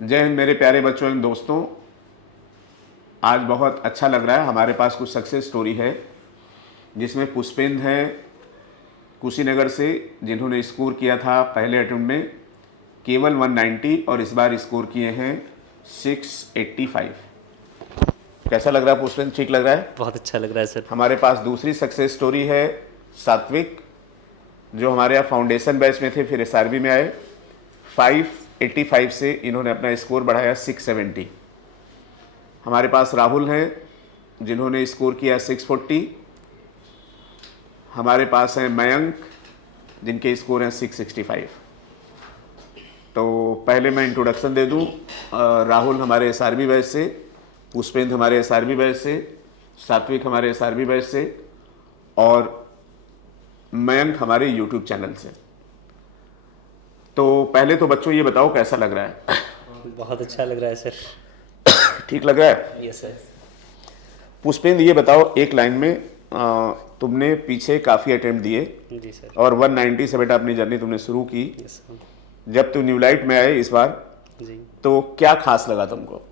जय हिंद मेरे प्यारे बच्चों एवं दोस्तों। आज बहुत अच्छा लग रहा है। हमारे पास कुछ सक्सेस स्टोरी है जिसमें पुष्पेंद्र है कुशीनगर से, जिन्होंने स्कोर किया था पहले अटेम्प्ट में केवल 190 और इस बार स्कोर किए हैं 685। कैसा लग रहा है पुष्पेंद्र? ठीक लग रहा है? बहुत अच्छा लग रहा है सर। हमारे पास दूसरी सक्सेस स्टोरी है सात्विक, जो हमारे यहाँ फाउंडेशन बैच में थे, फिर एसआरबी में आए। 585 से इन्होंने अपना स्कोर बढ़ाया 670। हमारे पास राहुल हैं जिन्होंने स्कोर किया 640। हमारे पास हैं मयंक जिनके स्कोर हैं 665। तो पहले मैं इंट्रोडक्शन दे दूं। राहुल हमारे एसआरबी बैच से, पुष्पेंद्र हमारे एसआरबी बैच से, सात्विक हमारे एसआरबी बैच से और मयंक हमारे यूट्यूब चैनल से। तो पहले तो बच्चों ये बताओ कैसा लग रहा है? बहुत अच्छा लग रहा है सर। ठीक लग रहा है? Yes sir. पुष्पेंद्र ये बताओ एक लाइन में, तुमने पीछे काफ़ी अटेम्प्ट दिए जी सर। और 190 से बेटा अपनी जर्नी तुमने शुरू की। Yes sir. जब तुम न्यूलाइट में आए इस बार, जी तो क्या खास लगा तुमको?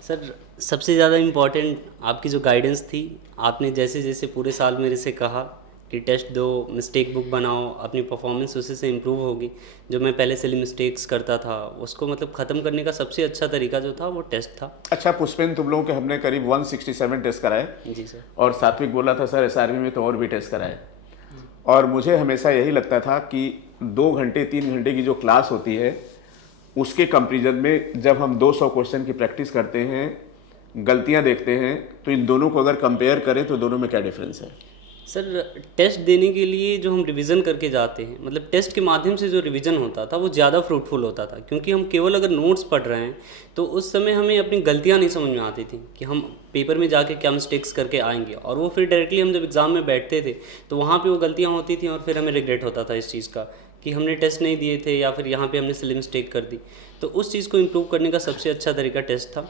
सर, सबसे ज़्यादा इम्पोर्टेंट आपकी जो गाइडेंस थी। आपने जैसे जैसे पूरे साल मेरे से कहा कि टेस्ट दो, मिस्टेक बुक बनाओ, अपनी परफॉर्मेंस उसी से इम्प्रूव होगी। जो मैं पहले से मिस्टेक्स करता था उसको मतलब ख़त्म करने का सबसे अच्छा तरीका जो था वो टेस्ट था। अच्छा पुष्पेंद्र, तुम लोगों के हमने करीब 167 टेस्ट कराए जी सर। और सात्विक बोला था सर एसआरबी में तो और भी टेस्ट कराए। और मुझे हमेशा यही लगता था कि 2 घंटे 3 घंटे की जो क्लास होती है उसके कंपेरिजन में जब हम 200 क्वेश्चन की प्रैक्टिस करते हैं, गलतियां देखते हैं, तो इन दोनों को अगर कंपेयर करें तो दोनों में क्या डिफरेंस है? सर, टेस्ट देने के लिए जो हम रिवीजन करके जाते हैं, मतलब टेस्ट के माध्यम से जो रिवीजन होता था वो ज़्यादा फ्रूटफुल होता था, क्योंकि हम केवल अगर नोट्स पढ़ रहे हैं तो उस समय हमें अपनी गलतियां नहीं समझ में आती थी कि हम पेपर में जाके क्या मिस्टेक्स करके आएंगे। और वो फिर डायरेक्टली हम जब एग्ज़ाम में बैठते थे तो वहाँ पर वो गलतियाँ होती थी और फिर हमें रिग्रेट होता था इस चीज़ का कि हमने टेस्ट नहीं दिए थे या फिर यहाँ पर हमने सिली मिस्टेक कर दी। तो उस चीज़ को इम्प्रूव करने का सबसे अच्छा तरीका टेस्ट था।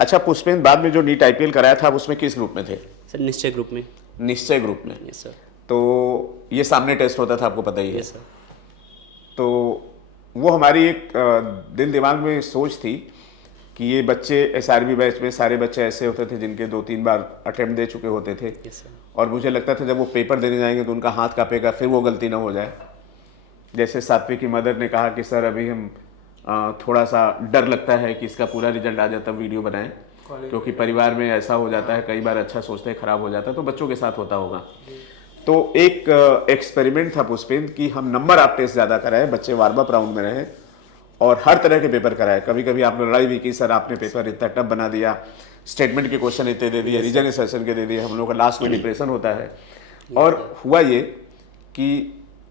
अच्छा पुष्पेंद्र, बाद में जो नीट आईपीएल कराया था उसमें किस ग्रुप में थे? सर, निश्चय ग्रुप में। निश्चय ग्रुप में। Yes sir. तो ये सामने टेस्ट होता था, आपको पता ही है। Yes sir. तो वो हमारी एक दिल दिमाग में सोच थी कि ये बच्चे एसआरबी बैच में सारे बच्चे ऐसे होते थे जिनके 2-3 बार अटेम्प्ट दे चुके होते थे। Yes sir. और मुझे लगता था जब वो पेपर देने जाएंगे तो उनका हाथ कांपेगा, फिर वो गलती ना हो जाए। जैसे सात्विक की मदर ने कहा कि सर अभी हम थोड़ा सा डर लगता है कि इसका पूरा रिजल्ट आ जाता, वीडियो बनाएं, क्योंकि परिवार में ऐसा हो जाता है, कई बार अच्छा सोचते हैं खराब हो जाता है, तो बच्चों के साथ होता होगा। तो एक एक्सपेरिमेंट था पुष्पेंद्र कि हम नंबर आप टेस्ट ज़्यादा कराए, बच्चे वार्म अप राउंड में रहे और हर तरह के पेपर कराए। कभी कभी आपने लड़ाई भी की, सर आपने पेपर इतना टफ बना दिया, स्टेटमेंट के क्वेश्चन इतने दे दिए, रीजन सेशन के दे दिए, हम लोग का लास्ट में डिप्रेशन होता है। और हुआ ये कि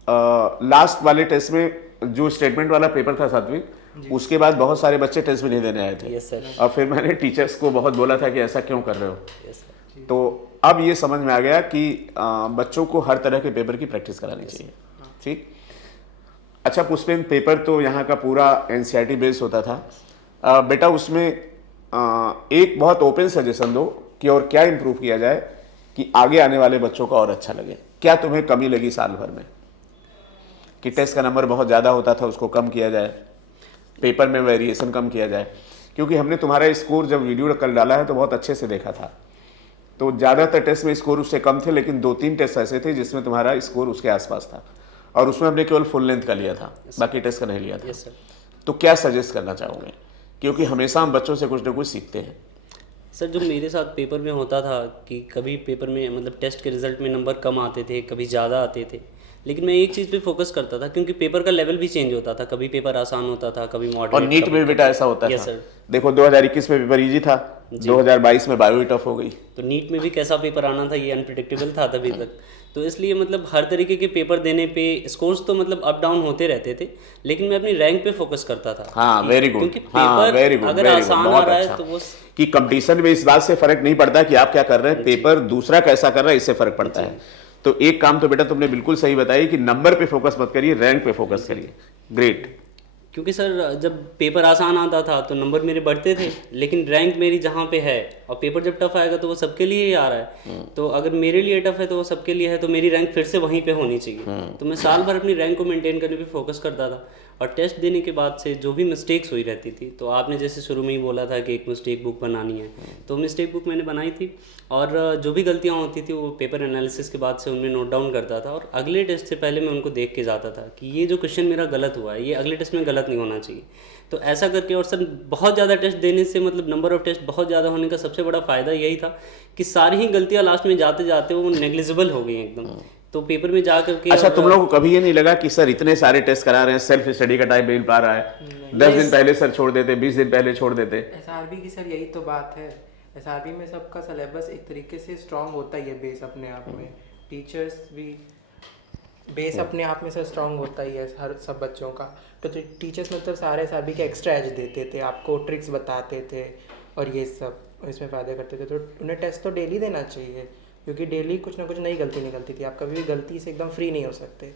लास्ट वाले टेस्ट में जो स्टेटमेंट वाला पेपर था सात्विक, उसके बाद बहुत सारे बच्चे टेस्ट भी नहीं देने आए थे। Yes sir. और फिर मैंने टीचर्स को बहुत बोला था कि ऐसा क्यों कर रहे हो। Yes sir. तो अब ये समझ में आ गया कि बच्चों को हर तरह के पेपर की प्रैक्टिस करानी चाहिए। ठीक। अच्छा पुष्पेंद्र, पेपर तो यहाँ का पूरा एनसीईआरटी बेस्ड होता था। बेटा उसमें एक बहुत ओपन सजेशन दो कि और क्या इम्प्रूव किया जाए कि आगे आने वाले बच्चों को और अच्छा लगे। क्या तुम्हें कमी लगी साल भर में कि टेस्ट का नंबर बहुत ज़्यादा होता था, उसको कम किया जाए, पेपर में वेरिएशन कम किया जाए? क्योंकि हमने तुम्हारा स्कोर जब वीडियो कल डाला है तो बहुत अच्छे से देखा था, तो ज़्यादातर टेस्ट में स्कोर उससे कम थे, लेकिन 2-3 टेस्ट ऐसे थे जिसमें तुम्हारा स्कोर उसके आसपास था और उसमें हमने केवल फुल लेंथ का लिया था, बाकी टेस्ट का नहीं लिया था। Yes sir. तो क्या सजेस्ट करना चाहोगे? क्योंकि हमेशा हम बच्चों से कुछ ना कुछ सीखते हैं। सर, जो मेरे साथ पेपर में होता था कि कभी पेपर में मतलब टेस्ट के रिजल्ट में नंबर कम आते थे, कभी ज़्यादा आते थे, लेकिन मैं एक चीज़ पे फोकस करता था क्योंकि पेपर का लेवल भी चेंज होता था। कभी पेपर आसान होता था, कभी मॉडरेट। और नीट में बेटा ऐसा होता यस था। सर। देखो 2021 में पेपर इजी था, 2022 में बायो टफ हो गई। तो नीट में भी कैसा पेपर आना था ये अनप्रिडिक्टेबल था तभी तक। तो इसलिए मतलब हर तरीके के पेपर देने पे स्कोर्स तो मतलब अप डाउन होते रहते थे, लेकिन मैं अपनी रैंक पे फोकस करता था। हाँ वेरी गुड। क्योंकि पेपर अगर आसान आ रहा है तो वो कि कंपटीशन में इस बात से फर्क नहीं पड़ता कि आप क्या कर रहे हैं, पेपर दूसरा कैसा कर रहा है इससे फर्क पड़ता है। तो एक काम तो बेटा तुमने बिल्कुल सही बताई कि नंबर पे फोकस मत करिए, रैंक पे फोकस करिए। ग्रेट। क्योंकि सर जब पेपर आसान आता था तो नंबर मेरे बढ़ते थे, लेकिन रैंक मेरी जहाँ पे है, और पेपर जब टफ आएगा तो वो सबके लिए ही आ रहा है। तो अगर मेरे लिए टफ है तो वो सबके लिए है, तो मेरी रैंक फिर से वहीं पे होनी चाहिए। तो मैं साल भर अपनी रैंक को मेंटेन करने पे फोकस करता था। और टेस्ट देने के बाद से जो भी मिस्टेक्स हुई रहती थी, तो आपने जैसे शुरू में ही बोला था कि एक मिस्टेक बुक बनानी है, तो मिस्टेक बुक मैंने बनाई थी और जो भी गलतियाँ होती थी वो पेपर एनालिसिस के बाद से उनमें नोट डाउन करता था और अगले टेस्ट से पहले मैं उनको देख के जाता था कि ये जो क्वेश्चन मेरा गलत हुआ है ये अगले टेस्ट में गलत नहीं होना चाहिए। तो ऐसा करके, और सर बहुत ज़्यादा टेस्ट देने से, मतलब नंबर ऑफ़ टेस्ट बहुत ज़्यादा होने का सबसे बड़ा फ़ायदा यही था कि सारी ही गलतियाँ लास्ट में जाते जाते वो नेग्लिजिबल हो गई एकदम। तो पेपर में जा करके, अच्छा, तुम लोगों को कभी ये नहीं लगा कि सर इतने सारे टेस्ट करा रहे हैं, सेल्फ स्टडी का टाइम मिल पा रहा है, 10 दिन पहले सर छोड़ देते, 20 दिन पहले छोड़ देते? एसआरबी की सर यही तो बात है, एसआरबी में सबका सिलेबस एक तरीके से स्ट्रांग होता ही है, बेस अपने आप में, टीचर्स भी बेस अपने आप में सर स्ट्रांग होता ही है हर सब बच्चों का। तो टीचर्स मतलब सारे एसआरबी के एक्स्ट्रा एज देते थे, आपको ट्रिक्स बताते थे और ये सब इसमें फ़ायदे करते थे। तो उन्हें टेस्ट तो डेली देना चाहिए, क्योंकि डेली कुछ ना कुछ नई गलती निकलती थी, आप कभी भी गलती से एकदम फ्री नहीं हो सकते।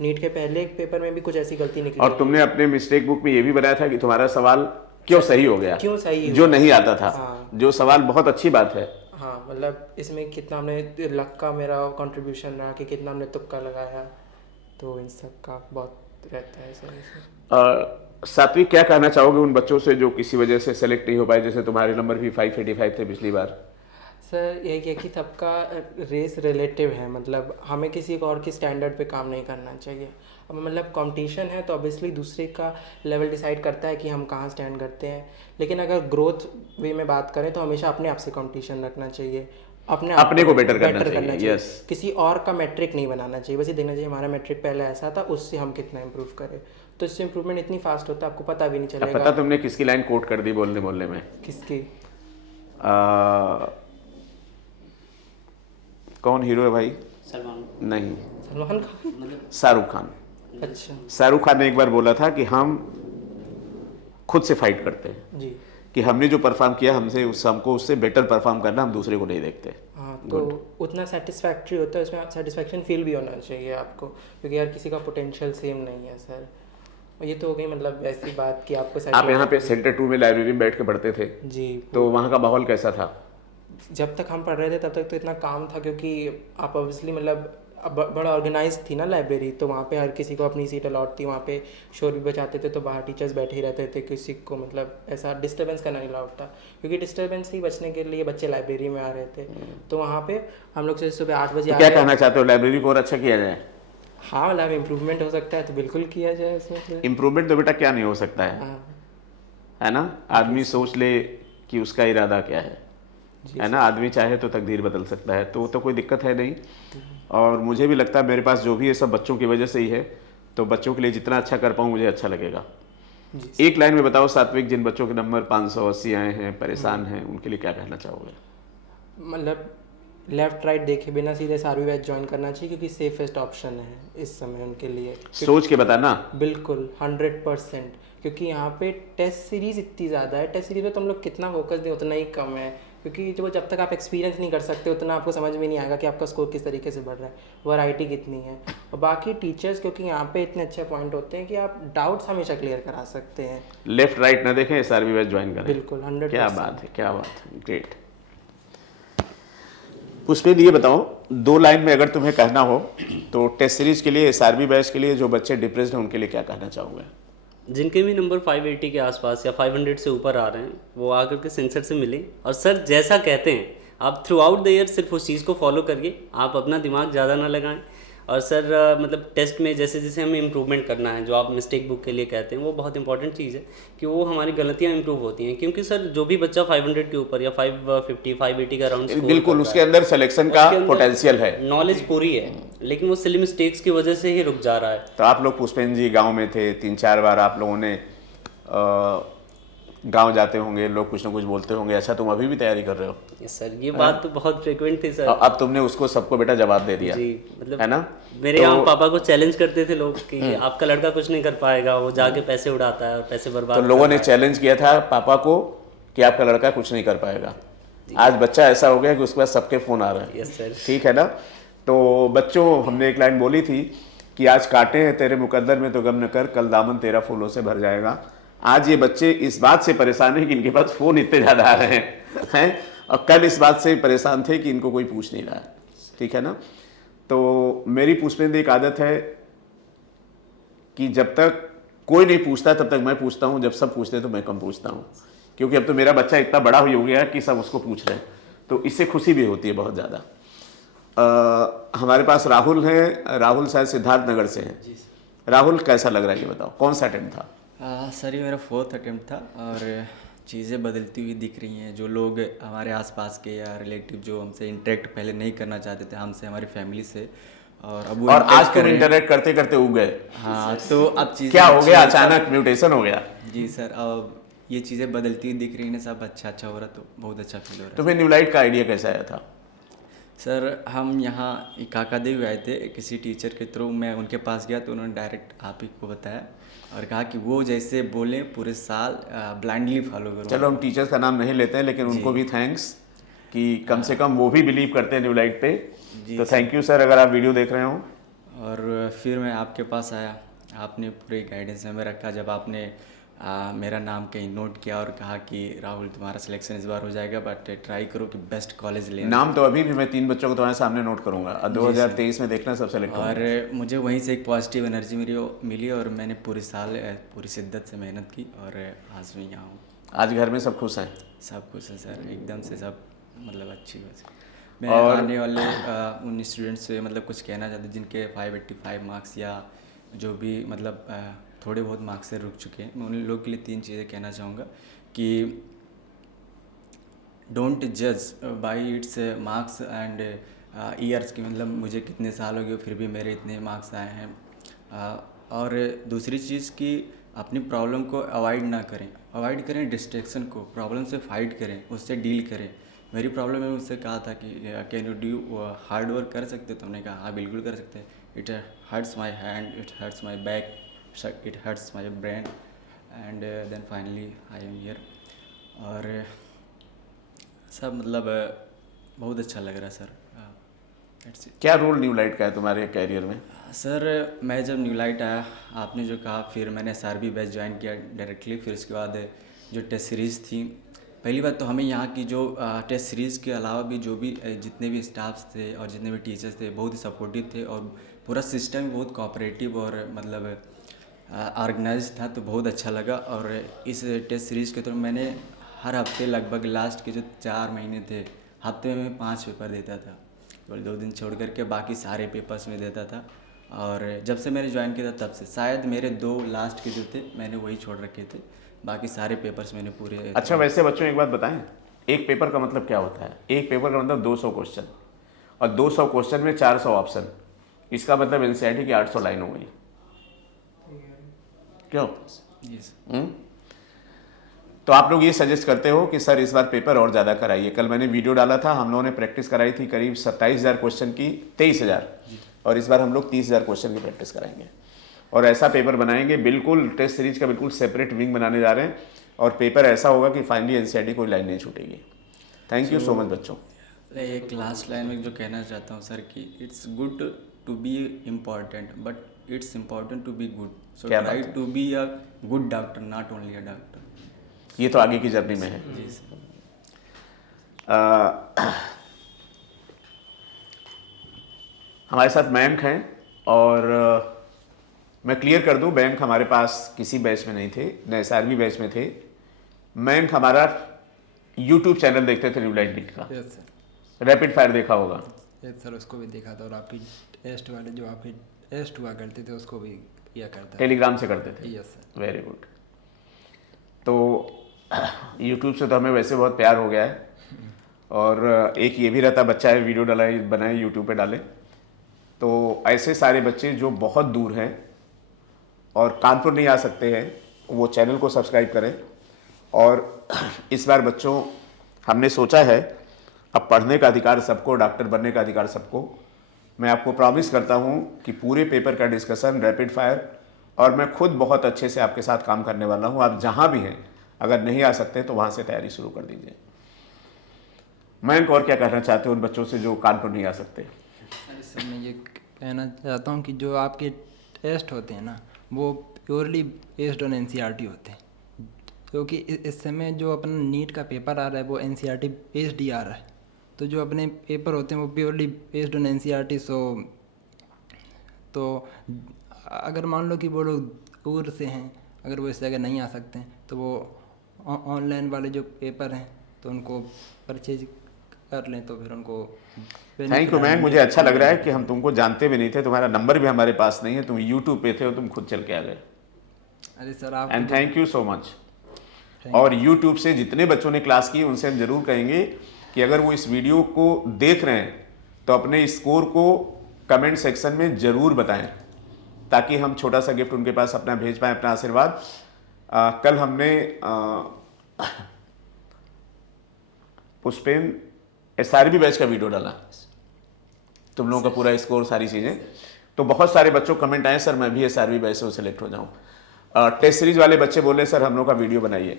नीट के पहले एक पेपर में भी कुछ ऐसी गलती निकली और तुमने अपने मिस्टेक बुक में ये भी बनाया था कि तुम्हारा सवाल क्यों सही हो गया, क्यों सही जो नहीं आता था। हाँ। जो सवाल बहुत अच्छी बात है। हाँ, मतलब इसमें कितना हमने लक का मेरा कंट्रीब्यूशन रहा कि कितना हमने तुक्का लगाया, तो इन सब का बहुत रहता है सर इसमें। सात्विक, क्या कहना चाहोगे उन बच्चों से जो किसी वजह से सेलेक्ट नहीं हो पाए? जैसे तुम्हारे नंबर भी 585 थे पिछली बार। सर यही है कि सबका रेस रिलेटिव है, मतलब हमें किसी और के स्टैंडर्ड पे काम नहीं करना चाहिए। अब मतलब कंपटीशन है तो ऑब्वियसली दूसरे का लेवल डिसाइड करता है कि हम कहाँ स्टैंड करते हैं, लेकिन अगर ग्रोथ वे में बात करें तो हमेशा अपने आप से कंपटीशन रखना चाहिए, अपने को बेटर करना चाहिए। यस, किसी और का मैट्रिक नहीं बनाना चाहिए, बस ये देखना चाहिए हमारा मैट्रिक पहले ऐसा था, उससे हम कितना इम्प्रूव करें। तो इससे इम्प्रूवमेंट इतनी फास्ट होता है आपको पता भी नहीं चलेगा। पता तुमने किसकी लाइन कोट कर दी बोलने बोलने में? किसकी? कौन हीरो है भाई? सलमान। नहीं, सलमान खान, शाहरुख खान। अच्छा शाहरुख खान ने एक बार बोला था कि हम खुद से फाइट करते हैं जी, कि हमने जो परफॉर्म किया हमको उससे बेटर परफॉर्म करना, हम दूसरे को नहीं देखते। हाँ, तो उतना सेटिस्फैक्ट्री होता है उसमें, सेटिस्फैक्शन फील भी होना चाहिए आपको, क्योंकि यार किसी का पोटेंशियल सेम नहीं है सर। और ये तो हो गई मतलब ऐसी बात कि आपको आप यहाँ पे सेंटर 2 में लाइब्रेरी में बैठ के पढ़ते थे जी, तो वहाँ का माहौल कैसा था? जब तक हम पढ़ रहे थे तब तक तो इतना काम था, क्योंकि आप ऑब्वियसली मतलब बड़ा ऑर्गेनाइज थी ना लाइब्रेरी, तो वहाँ पे हर किसी को अपनी सीट अलॉट थी, वहाँ पे शोर भी बचाते थे, तो बाहर टीचर्स बैठे ही रहते थे, किसी को मतलब ऐसा डिस्टर्बेंस करना नहीं अलाउड था, क्योंकि डिस्टर्बेंस ही बचने के लिए बच्चे लाइब्रेरी में आ रहे थे। तो वहाँ पे हम लोग से सुबह 8 बजे तो क्या कहना चाहते हो, लाइब्रेरी को और अच्छा किया जाए? हाँ, मतलब इम्प्रूवमेंट हो सकता है तो बिल्कुल किया जाए इसमें। इम्प्रूवमेंट तो बेटा क्या नहीं हो सकता है, हाँ है ना? आदमी सोच ले कि उसका इरादा क्या है ना? आदमी चाहे तो तकदीर बदल सकता है, तो कोई दिक्कत है नहीं। और मुझे भी लगता है मेरे पास जो भी है सब बच्चों की वजह से ही है, तो बच्चों के लिए जितना अच्छा कर पाऊँ मुझे अच्छा लगेगा। एक लाइन में बताओ सात्विक, जिन बच्चों के नंबर 580 आए हैं, परेशान हैं, उनके लिए क्या कहना चाहोगे? मतलब लेफ्ट राइट देखे बिना सीधे सारी बैच ज्वाइन करना चाहिए, क्योंकि सेफेस्ट ऑप्शन है इस समय उनके लिए। सोच के बताना। बिल्कुल 100%, क्योंकि यहाँ पे टेस्ट सीरीज इतनी ज़्यादा है, टेस्ट सीरीज पे तुम लोग कितना फोकस दें उतना ही कम है, क्योंकि जब तक आप एक्सपीरियंस नहीं कर सकते उतना आपको समझ में नहीं आएगा कि आपका स्कोर किस तरीके से बढ़ रहा है, वैरायटी कितनी है। और बाकी टीचर्स, क्योंकि यहाँ पे इतने अच्छे पॉइंट होते हैं कि आप डाउट्स हमेशा क्लियर करा सकते हैं। लेफ्ट राइट ना देखें, एसआरबी बैच ज्वाइन करें। बिल्कुल 100%। क्या बात है, क्या बात है, ग्रेट। पुष्पेंद्र, ये बताओ 2 लाइन में अगर तुम्हें कहना हो तो टेस्ट सीरीज के लिए, एसआरबी बैच के लिए जो बच्चे डिप्रेस्ड हैं उनके लिए क्या कहना चाहोगे? जिनके भी नंबर 580 के आसपास या 500 से ऊपर आ रहे हैं वो आकर के सेंसर से मिलें, और सर जैसा कहते हैं आप थ्रू आउट द ईयर सिर्फ उस चीज़ को फॉलो करिए, आप अपना दिमाग ज़्यादा ना लगाएं। और सर मतलब टेस्ट में जैसे जैसे हमें इम्प्रूवमेंट करना है, जो आप मिस्टेक बुक के लिए कहते हैं, वो बहुत इंपॉर्टेंट चीज़ है कि वो हमारी गलतियाँ इंप्रूव होती हैं, क्योंकि सर जो भी बच्चा 500 के ऊपर या 550 580 का राउंड बिल्कुल उसके अंदर सिलेक्शन का पोटेंशियल है, नॉलेज पूरी है, लेकिन वो सिली मिस्टेक्स की वजह से ही रुक जा रहा है। तो आप लोग पुष्पेंद्र जी गांव में थे, 3-4 बार आप लोगों ने गांव जाते होंगे, लोग कुछ ना कुछ बोलते होंगे, अच्छा तुम अभी भी तैयारी कर रहे हो? यस सर, ये बात तो बहुत फ्रिक्वेंट थी सर। अब तुमने उसको सबको बेटा जवाब दे दिया जी, मतलब है ना? मेरे यहाँ पापा को चैलेंज करते थे लोग कि आपका लड़का कुछ नहीं कर पाएगा, वो जाके पैसे उड़ाता है और पैसे बर्बाद। तो लोगों ने चैलेंज किया था पापा को कि आपका लड़का कुछ नहीं कर पाएगा। आज बच्चा ऐसा हो गया कि उसके पास सबके फोन आ रहे हैं। यस सर, ठीक है ना? तो बच्चों, हमने एक लाइन बोली थी कि आज कांटे हैं तेरे मुकद्दर में तो गम न कर, कल दामन तेरा फूलों से भर जाएगा। आज ये बच्चे इस बात से परेशान हैं कि इनके पास फोन इतने ज्यादा आ रहे हैं, और कल इस बात से परेशान थे कि इनको कोई पूछ नहीं रहा है। ठीक है ना? तो मेरी पुष्पेंद्र एक आदत है कि जब तक कोई नहीं पूछता तब तक मैं पूछता हूँ, जब सब पूछते हैं तो मैं कम पूछता हूँ, क्योंकि अब तो मेरा बच्चा इतना बड़ा हो गया कि सब उसको पूछ रहे हैं, तो इससे खुशी भी होती है बहुत ज़्यादा। हमारे पास राहुल हैं, राहुल शायद सिद्धार्थ नगर से हैं। राहुल कैसा लग रहा है ये बताओ, कौन सा अटेम्प्ट था? सर ये मेरा 4th अटेम्प्ट था और चीज़ें बदलती हुई दिख रही हैं। जो लोग हमारे आसपास के या रिलेटिव जो हमसे इंटरेक्ट पहले नहीं करना चाहते थे, हमसे हमारी फैमिली से, और अब वो और interact आज कर तुम रहे हैं। इंटरेक्ट करते करते उग गए। हाँ, तो अब चीज़ें क्या हो अच्छी गया, हैं। अचानक म्यूटेशन हो गया? जी सर, अब ये चीज़ें बदलती हुई दिख रही हैं, सब अच्छा हो रहा, तो बहुत अच्छा फील हो रहा है। तो फिर न्यू लाइट का आइडिया कैसे आया था? सर हम यहाँ काकादेव आए थे किसी टीचर के थ्रू, मैं उनके पास गया तो उन्होंने डायरेक्ट आप ही को बताया और कहा कि वो जैसे बोले पूरे साल ब्लाइंडली फॉलो करो। चलो हम टीचर्स का नाम नहीं लेते हैं, लेकिन उनको भी थैंक्स कि कम से कम वो भी बिलीव करते हैं न्यू लाइट पे। तो थैंक यू सर, अगर आप वीडियो देख रहे हो। और फिर मैं आपके पास आया, आपने पूरे गाइडेंस में रखा। जब आपने मेरा नाम कहीं नोट किया और कहा कि राहुल तुम्हारा सिलेक्शन इस बार हो जाएगा, बट ट्राई करो कि बेस्ट कॉलेज लेना। नाम तो अभी भी मैं 3 बच्चों को तुम्हारे सामने नोट करूंगा, 2023 में देखना सब सेलेक्ट होंगे। और मुझे वहीं से एक पॉजिटिव एनर्जी मिली और मैंने पूरे साल पूरी शिद्दत से मेहनत की और आज मैं यहाँ हूँ। आज घर में सब खुश हैं? सब कुछ है सर, एकदम से सब मतलब अच्छी बात है। मैं और आने वाले उन स्टूडेंट्स से मतलब कुछ कहना चाहते हैं जिनके 585 मार्क्स या जो भी मतलब थोड़े बहुत मार्क्स से रुक चुके हैं। मैं उन लोगों के लिए 3 चीज़ें कहना चाहूँगा कि डोंट जज bye it's marks and years की, मतलब मुझे कितने साल हो गए फिर भी मेरे इतने मार्क्स आए हैं। और दूसरी चीज़ कि अपनी प्रॉब्लम को अवॉइड करें डिस्ट्रैक्शन को, प्रॉब्लम से फाइट करें, उससे डील करें। मेरी प्रॉब्लम में मुझसे कहा था कि can you do hard work, कर सकते? तो हमने कहा हाँ बिल्कुल कर सकते हैं। It hurts my hand, it hurts my back, it hurts my brain and then finally I am here. और सब मतलब बहुत अच्छा लग रहा है सर। That's it. क्या रोल न्यू लाइट का है तुम्हारे कैरियर में? सर मैं जब न्यू लाइट आया, आपने जो कहा, फिर मैंने SRB बैच ज्वाइन किया डायरेक्टली। फिर उसके बाद जो टेस्ट सीरीज़ थी, पहली बात तो हमें यहाँ की जो टेस्ट सीरीज़ के अलावा भी जो भी जितने भी स्टाफ्स थे और जितने भी टीचर्स थे बहुत ही सपोर्टिव थे और पूरा सिस्टम बहुत कोऑपरेटिव और मतलब ऑर्गेनाइज था, तो बहुत अच्छा लगा। और इस टेस्ट सीरीज़ के थ्रू मैंने हर हफ्ते लगभग लास्ट के जो 4 महीने थे, हफ्ते में 5 पेपर देता था, केवल 2 दिन छोड़ करके बाकी सारे पेपर्स में देता था। और जब से मैंने ज्वाइन किया था तब से शायद मेरे 2 लास्ट के जो थे मैंने वही छोड़ रखे थे, बाकी सारे पेपर्स मैंने पूरे। अच्छा, वैसे बच्चों एक बात बताएं, एक पेपर का मतलब क्या होता है? एक पेपर का मतलब 200 क्वेश्चन, और 200 क्वेश्चन में 400 ऑप्शन। इसका मतलब एनसीईआरटी की 800 लाइन हो गई। क्यों? यस। तो आप लोग ये सजेस्ट करते हो कि सर इस बार पेपर और ज़्यादा कराइए। कल मैंने वीडियो डाला था, हम लोगों ने प्रैक्टिस कराई थी करीब 27,000 क्वेश्चन की, 23,000, और इस बार हम लोग 30,000 क्वेश्चन की प्रैक्टिस कराएंगे और ऐसा पेपर बनाएंगे। बिल्कुल टेस्ट सीरीज का बिल्कुल सेपरेट विंग बनाने जा रहे हैं और पेपर ऐसा होगा कि फाइनली एनसीईआरटी कोई लाइन नहीं छूटेगी। थैंक यू सो मच बच्चों। एक लास्ट लाइन में जो कहना चाहता हूँ सर कि it's good to be important but it's important to be good, so क्या ट्राई बात है। To be a good doctor, not only a doctor. ये तो आगे की जर्नी में है। जी सर। हमारे साथ मयंक हैं और मैं क्लियर कर दूं, मयंक हमारे पास किसी बैच में नहीं थे, न SRB बैच में थे। मयंक हमारा YouTube चैनल देखते थे न्यू लाइट नीट का, यस सर, रैपिड फायर देखा होगा। यस सर, उसको भी देखा था। और आप ही टेस्ट वाले जो आप ही टेस्ट हुआ करते थे उसको भी किया करता है। टेलीग्राम से करते थे? Yes sir. Very good. तो YouTube से तो हमें वैसे बहुत प्यार हो गया है, और एक ये भी रहता बच्चा है वीडियो बनाए YouTube पे डाले। तो ऐसे सारे बच्चे जो बहुत दूर हैं और कानपुर नहीं आ सकते हैं, वो चैनल को सब्सक्राइब करें। और इस बार बच्चों हमने सोचा है, अब पढ़ने का अधिकार सबको, डॉक्टर बनने का अधिकार सबको। मैं आपको प्रॉमिस करता हूँ कि पूरे पेपर का डिस्कशन रैपिड फायर, और मैं खुद बहुत अच्छे से आपके साथ काम करने वाला हूँ। आप जहाँ भी हैं, अगर नहीं आ सकते तो वहाँ से तैयारी शुरू कर दीजिए। मयंक, और क्या कहना चाहते हो उन बच्चों से जो कानपुर नहीं आ सकते? अरे सर, मैं ये कहना चाहता हूँ कि जो आपके टेस्ट होते हैं ना, वो प्योरली बेस्ड ऑन NCERT होते हैं, क्योंकि इस समय जो अपना नीट का पेपर आ रहा है वो NCERT बेस्ड ही आ रहा है। तो जो अपने पेपर होते हैं वो प्योरली बेस्ड ऑन NCERT। तो अगर मान लो कि वो लोग दूर से हैं, अगर वो इस जगह नहीं आ सकते हैं तो वो ऑनलाइन वाले जो पेपर हैं तो उनको परचेज कर लें, तो फिर उनको थैंक यू मैम, मुझे अच्छा लग रहा है कि हम तुमको जानते भी नहीं थे, तुम्हारा नंबर भी हमारे पास नहीं है, तुम यूट्यूब पे थे और तुम खुद चल के आ गए। अरे सर आप and thank you so much. और यूट्यूब से जितने बच्चों ने क्लास की उनसे हम जरूर कहेंगे कि अगर वो इस वीडियो को देख रहे हैं तो अपने स्कोर को कमेंट सेक्शन में जरूर बताएं, ताकि हम छोटा सा गिफ्ट उनके पास अपना भेज पाएं, अपना आशीर्वाद। कल हमने पुष्पेन SRB बैच का वीडियो डाला, तुम लोगों का पूरा स्कोर, सारी चीज़ें, तो बहुत सारे बच्चों कमेंट आए सर मैं भी SRB बैच से सेलेक्ट हो जाऊँ। टेस्ट सीरीज वाले बच्चे बोले सर हम लोग का वीडियो बनाइए,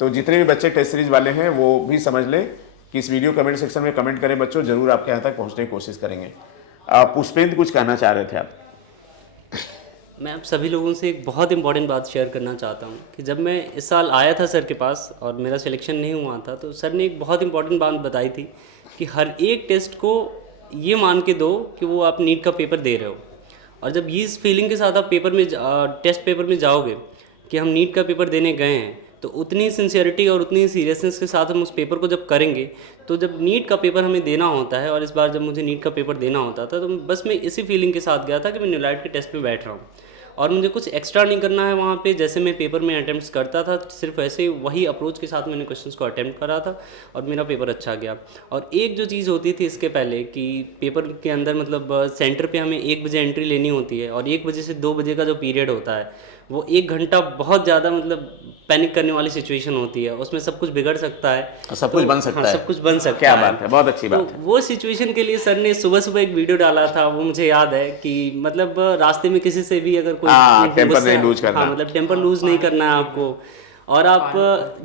तो जितने भी बच्चे टेस्ट सीरीज वाले हैं वो भी समझ लें कि इस वीडियो कमेंट सेक्शन में कमेंट करें बच्चों, जरूर आपके यहाँ तक पहुँचने की कोशिश करेंगे। पुष्पेंद्र कुछ कहना चाह रहे थे आप? मैं आप सभी लोगों से एक बहुत इंपॉर्टेंट बात शेयर करना चाहता हूँ कि जब मैं इस साल आया था सर के पास और मेरा सिलेक्शन नहीं हुआ था, तो सर ने एक बहुत इंपॉर्टेंट बात बताई थी कि हर एक टेस्ट को ये मान के दो कि वो आप नीट का पेपर दे रहे हो, और जब ये इस फीलिंग के साथ आप पेपर में टेस्ट पेपर में जाओगे कि हम नीट का पेपर देने गए हैं, तो उतनी सिंसियरिटी और उतनी सीरियसनेस के साथ हम उस पेपर को जब करेंगे, तो जब नीट का पेपर हमें देना होता है, और इस बार जब मुझे नीट का पेपर देना होता था, तो बस मैं इसी फीलिंग के साथ गया था कि मैं न्यूलाइट के टेस्ट में बैठ रहा हूँ और मुझे कुछ एक्स्ट्रा नहीं करना है वहाँ पे। जैसे मैं पेपर में अटैम्प्ट्स करता था, सिर्फ ऐसे वही अप्रोच के साथ मैंने क्वेश्चंस को अटैम्प्ट करा था और मेरा पेपर अच्छा गया। और एक जो चीज़ होती थी इसके पहले कि पेपर के अंदर मतलब सेंटर पे हमें 1 बजे एंट्री लेनी होती है, और 1 बजे से 2 बजे का जो पीरियड होता है वो 1 घंटा बहुत ज़्यादा मतलब पैनिक करने वाली सिचुएशन होती है, उसमें सब कुछ बिगड़ सकता है, सब कुछ बन सकता है, सब कुछ बन सकता क्या है। बात है, बहुत अच्छी बात तो है। वो सिचुएशन के लिए सर ने सुबह सुबह एक वीडियो डाला था, वो मुझे याद है कि मतलब रास्ते में किसी से भी अगर कोई टेम्पर नहीं लूज करना, मतलब टेम्पर लूज नहीं करना है आपको, और आप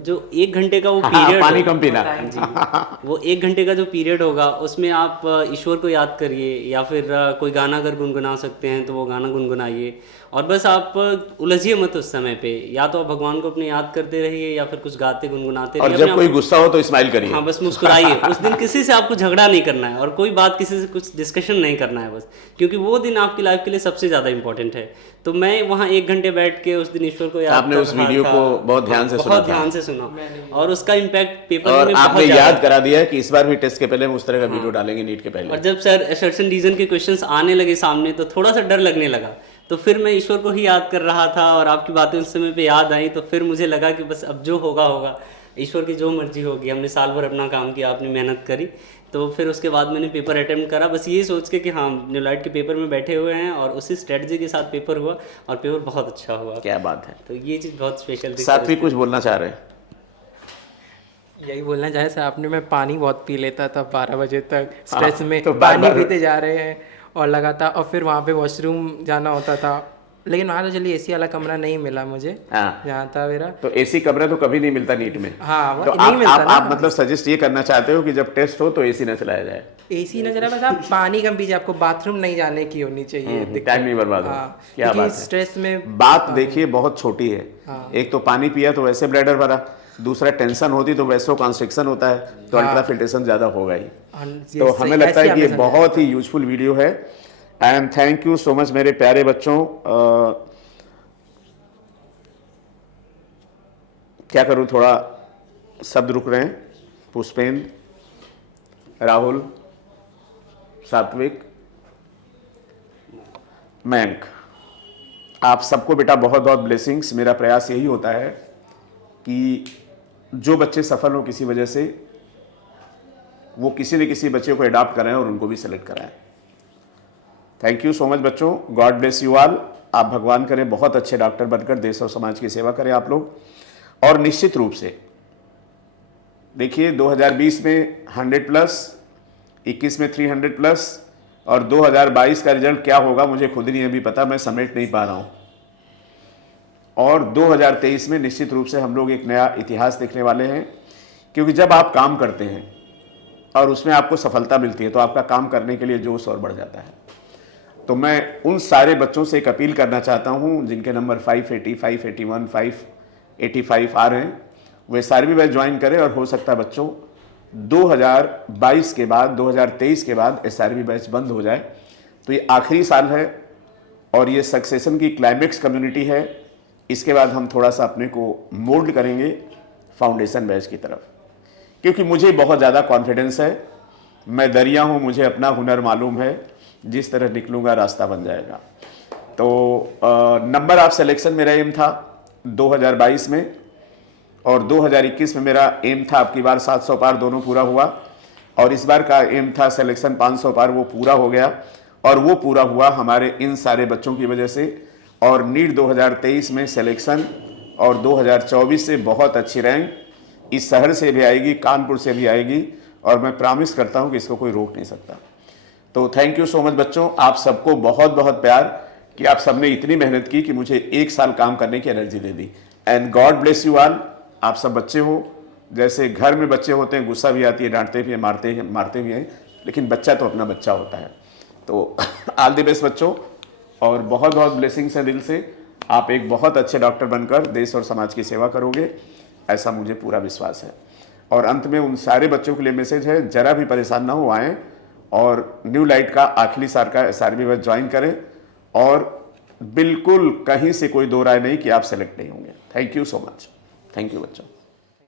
जो 1 घंटे का वो पीरियड पानी कम पीना जी, वो 1 घंटे का जो पीरियड होगा उसमें आप ईश्वर को याद करिए, या फिर कोई गाना अगर गुनगुना सकते हैं तो वो गाना गुनगुनाइए, और बस आप उलझिए मत उस समय पे, या तो आप भगवान को अपने याद करते रहिए या फिर कुछ गाते गुनगुनाते और रहिए। जब कोई गुस्सा हो तो स्माइल करिए। हाँ, बस मुस्कुराइए। उस दिन किसी से आपको झगड़ा नहीं करना है और कोई बात किसी से कुछ डिस्कशन नहीं करना है बस, क्योंकि वो दिन आपकी लाइफ के लिए सबसे ज़्यादा इंपॉर्टेंट है। तो मैं वहाँ 1 घंटे बैठ के उस दिन ईश्वर को याद आपने उस वीडियो को बहुत ध्यान से सुना, बहुत ध्यान से सुना, और उसका इम्पैक्ट पेपर और में आपने बहुत ज़्यादा याद करा दिया कि इस बार भी टेस्ट के पहले हम उस तरह का वीडियो डालेंगे नीट के पहले। और जब सर असर्शन रीजन के क्वेश्चंस आने लगे सामने तो थोड़ा सा डर लगने लगा, तो फिर मैं ईश्वर को ही याद कर रहा था और आपकी बातें उस समय पे याद आई, तो फिर मुझे लगा कि बस अब जो होगा होगा, ईश्वर की जो मर्जी होगी। हमने साल भर अपना काम किया, आपने मेहनत करी, तो फिर उसके बाद मैंने पेपर अटेम्प्ट करा बस ये सोच के कि हाँ न्यूलाइट के पेपर में बैठे हुए हैं, और उसी स्ट्रेटजी के साथ पेपर हुआ और पेपर बहुत अच्छा हुआ। क्या बात है, तो ये चीज़ बहुत स्पेशल थी। सात्विक कुछ बोलना चाह रहे हैं? यही बोलना चाहे सर आपने, मैं पानी बहुत पी लेता था 12 बजे तक स्ट्रेस में, तो पानी पीते जा रहे हैं और लगातार, और फिर वहाँ पे वॉशरूम जाना होता था, लेकिन वहाँ तो चलिए एसी वाला कमरा नहीं मिला मुझे जहाँ था मेरा। तो एसी कमरा तो कभी नहीं मिलता नीट में। हाँ, तो नहीं मिलता ना। आप मतलब सजेस्ट ये करना चाहते हो कि जब टेस्ट हो तो एसी ना चलाया जाए? एसी न चला, बस आप पानी कम पीजिए, आपको बाथरूम नहीं जाने की होनी चाहिए, टाइम नहीं बर्बाद हो। क्या बात है, स्ट्रेस में बात देखिए बहुत छोटी है। एक तो पानी पिया तो वैसे ब्लैडर भरा, दूसरा टेंशन होती तो वैसे कॉन्स्ट्रिक्शन होता है, तो अल्ट्राफिल्ट्रेशन ज्यादा होगा ही। तो हमें लगता है कि ये बहुत ही यूजफुल वीडियो है, and thank you so much मेरे प्यारे बच्चों। क्या करूं, थोड़ा शब्द रुक रहे हैं। पुष्पेंद्र, राहुल, सात्विक, मयंक, आप सबको बेटा बहुत बहुत ब्लेसिंग्स। मेरा प्रयास यही होता है कि जो बच्चे सफल हो किसी वजह से, वो किसी न किसी बच्चे को अडॉप्ट कराएं और उनको भी सेलेक्ट कराएं। थैंक यू सो मच बच्चों, गॉड ब्लेस यू ऑल। आप भगवान करें बहुत अच्छे डॉक्टर बनकर देश और समाज की सेवा करें आप लोग। और निश्चित रूप से देखिए 2020 में 100+, 21 में 300+, और 2022 का रिजल्ट क्या होगा मुझे खुद नहीं अभी पता, मैं समेट नहीं पा रहा हूँ। और 2023 में निश्चित रूप से हम लोग एक नया इतिहास देखने वाले हैं, क्योंकि जब आप काम करते हैं और उसमें आपको सफलता मिलती है तो आपका काम करने के लिए जोश और बढ़ जाता है। तो मैं उन सारे बच्चों से एक अपील करना चाहता हूं जिनके नंबर 580, 581, 585 आ रहे हैं, वे सारे भी बैच ज्वाइन करें। और हो सकता है बच्चों 2022 के बाद, 2023 के बाद SRB बैच बंद हो जाए, तो ये आखिरी साल है और ये सक्सेशन की क्लाइमेक्स कम्युनिटी है। इसके बाद हम थोड़ा सा अपने को मोल्ड करेंगे फाउंडेशन बैच की तरफ, क्योंकि मुझे बहुत ज़्यादा कॉन्फिडेंस है। मैं दरिया हूँ, मुझे अपना हुनर मालूम है, जिस तरह निकलूँगा रास्ता बन जाएगा। तो नंबर ऑफ सिलेक्शन मेरा एम था 2022 में, और 2021 में मेरा एम था आपकी बार 700 पार, दोनों पूरा हुआ। और इस बार का एम था सिलेक्शन 500 पार, वो पूरा हो गया। और वो पूरा हुआ हमारे इन सारे बच्चों की वजह से। और नीट 2023 में सिलेक्शन और 2024 से बहुत अच्छी रैंक इस शहर से भी आएगी, कानपुर से भी आएगी, और मैं प्रॉमिस करता हूँ कि इसको कोई रोक नहीं सकता। तो थैंक यू सो मच बच्चों, आप सबको बहुत बहुत प्यार कि आप सबने इतनी मेहनत की कि मुझे 1 साल काम करने की energy they the. And God bless you all. आप सब बच्चे हो, जैसे घर में बच्चे होते हैं, गुस्सा भी आती है, डांटते भी हैं, मारते भी हैं, लेकिन बच्चा तो अपना बच्चा होता है। तो ऑल द बेस्ट बच्चों, और बहुत बहुत ब्लेसिंग्स हैं दिल से। आप एक बहुत अच्छे डॉक्टर बनकर देश और समाज की सेवा करोगे, ऐसा मुझे पूरा विश्वास है। और अंत में उन सारे बच्चों के लिए मैसेज है, जरा भी परेशान ना हो, आएँ और न्यू लाइट का आखिरी साल का SRB बैच ज्वाइन करें, और बिल्कुल कहीं से कोई दो राय नहीं कि आप सेलेक्ट नहीं होंगे। Thank you so much. Thank you बच्चों।